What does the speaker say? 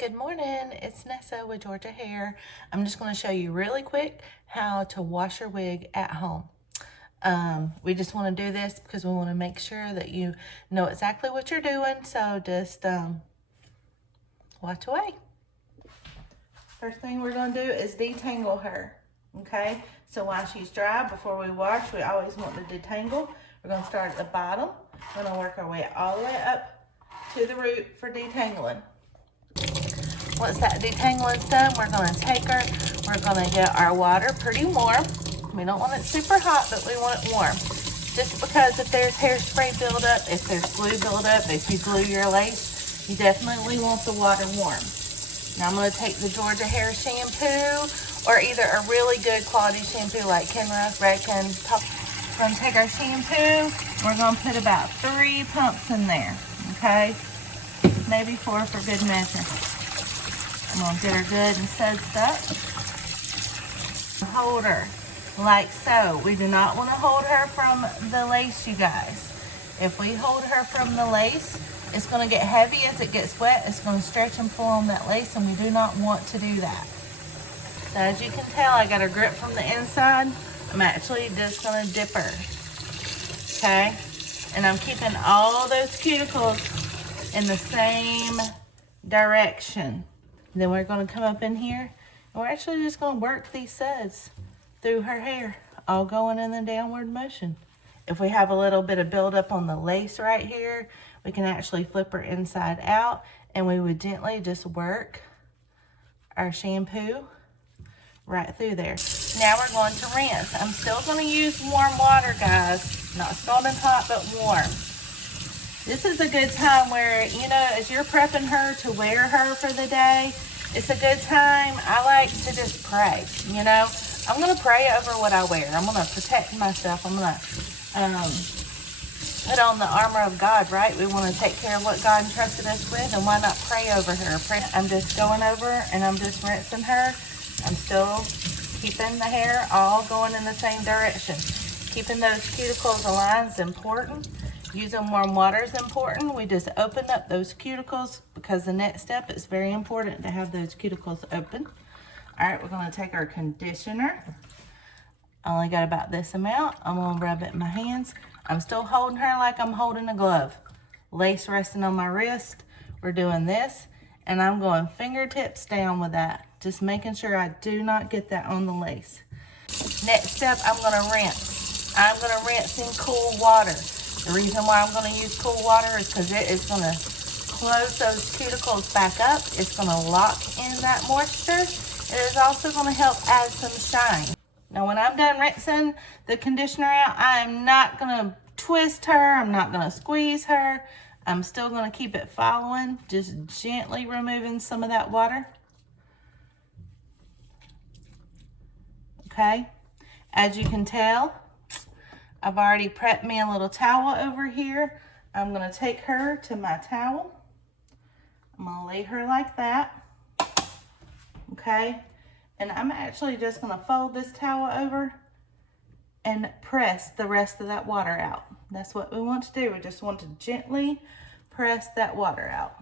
Good morning, it's Nessa with Georgia Hair. I'm just going to show you really quick how to wash your wig at home. We just want to do this because we want to make sure that you know exactly what you're doing, so just watch away. First thing we're going to do is detangle her, okay? So while she's dry, before we wash, we always want to detangle. We're going to start at the bottom. We're going to work our way all the way up to the root for detangling. Once that detangling's done, we're going to take her, we're going to get our water pretty warm. We don't want it super hot, but we want it warm. Just because if there's hairspray buildup, if there's glue buildup, if you glue your lace, you definitely want the water warm. Now I'm going to take the Georgia Hair shampoo, or either a really good quality shampoo like Kenra, Redken. We're going to take our shampoo, we're going to put about 3 pumps in there, okay? Maybe 4 for good measure. I'm going to get her good and sudsed up. Hold her like so. We do not want to hold her from the lace, you guys. If we hold her from the lace, it's going to get heavy as it gets wet. It's going to stretch and pull on that lace, and we do not want to do that. So as you can tell, I got her grip from the inside. I'm actually just going to dip her. Okay? And I'm keeping all those cuticles in the same direction. Then we're going to come up in here and we're actually just going to work these suds through her hair, all going in the downward motion. If we have a little bit of buildup on the lace right here, we can actually flip her inside out, and we would gently just work our shampoo right through there. Now we're going to rinse. I'm still going to use warm water, guys. Not scalding hot, but warm. This is a good time where, you know, as you're prepping her to wear her for the day, it's a good time. I like to just pray, you know. I'm going to pray over what I wear. I'm going to protect myself. I'm going to put on the armor of God, right? We want to take care of what God entrusted us with, and why not pray over her? I'm just going over and I'm just rinsing her. I'm still keeping the hair all going in the same direction. Keeping those cuticles aligned is important. Using warm water is important. We just open up those cuticles because the next step is very important to have those cuticles open. All right, we're going to take our conditioner. I only got about this amount. I'm going to rub it in my hands. I'm still holding her like I'm holding a glove. Lace resting on my wrist. We're doing this, and I'm going fingertips down with that. Just making sure I do not get that on the lace. Next step, I'm going to rinse. I'm going to rinse in cool water. The reason why I'm going to use cool water is because it is going to close those cuticles back up. It's going to lock in that moisture. It is also going to help add some shine. Now when I'm done rinsing the conditioner out, I'm not going to twist her. I'm not going to squeeze her. I'm still going to keep it following, just gently removing some of that water. Okay, as you can tell, I've already prepped me a little towel over here. I'm going to take her to my towel. I'm going to lay her like that. Okay. And I'm actually just going to fold this towel over and press the rest of that water out. That's what we want to do. We just want to gently press that water out.